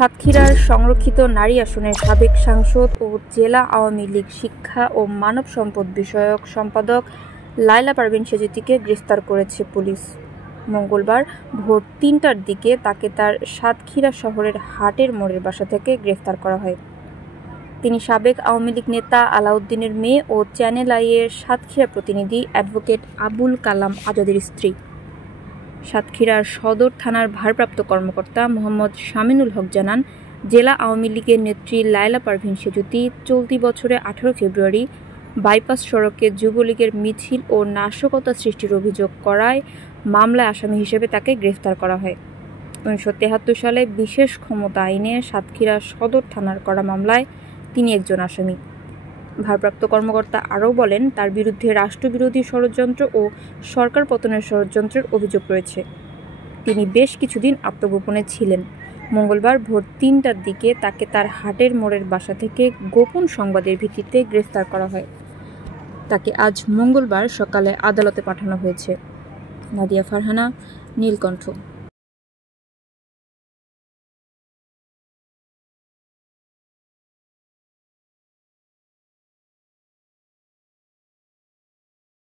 সাতক্ষীরার সংরক্ষিত নারী আসনের সাবেক সাংসদ ও জেলা আওয়ামী লীগ শিক্ষা ও মানব সম্পদ বিষয়ক সম্পাদক লায়লা পারভীন সেঁজুতিকে গ্রেফতার করেছে পুলিশ। মঙ্গলবার ভোর ৩টার দিকে তাকে তার সাতক্ষীরা শহরের হাটের মোড়ের বাসা থেকে গ্রেফতার করা হয়। তিনি সাবেক আওয়ামী লীগ নেতা আলাউদ্দিনের মেয়ে ও চ্যানেল আইয়ের সাতক্ষীরা প্রতিনিধি অ্যাডভোকেট আবুল কালাম আজাদের স্ত্রী। সাতক্ষীরার সদর থানার ভারপ্রাপ্ত কর্মকর্তা মোহাম্মদ শামিনুল হক জানান, জেলা আওয়ামী লীগের নেত্রী লায়লা পারভীন সেঁজুতি চলতি বছরে ১৮ ফেব্রুয়ারি বাইপাস সড়কে যুবলীগের মিছিল ও নাশকতা সৃষ্টির অভিযোগ করায় মামলায় আসামি হিসেবে তাকে গ্রেফতার করা হয়। ১৯৭৩ সালে বিশেষ ক্ষমতা আইনে সাতক্ষীরা সদর থানার করা মামলায় তিনি একজন আসামি। ভারপ্রাপ্ত কর্মকর্তা আরও বলেন, তার বিরুদ্ধে রাষ্ট্রবিরোধী ষড়যন্ত্র ও সরকার পতনের ষড়যন্ত্রের অভিযোগ রয়েছে। তিনি বেশ কিছুদিন আত্মগোপনে ছিলেন। মঙ্গলবার ভোর ৩টার দিকে তাকে তার হাটের মোড়ের বাসা থেকে গোপন সংবাদের ভিত্তিতে গ্রেফতার করা হয়। তাকে আজ মঙ্গলবার সকালে আদালতে পাঠানো হয়েছে। নাদিয়া ফারহানা, নীলকণ্ঠ।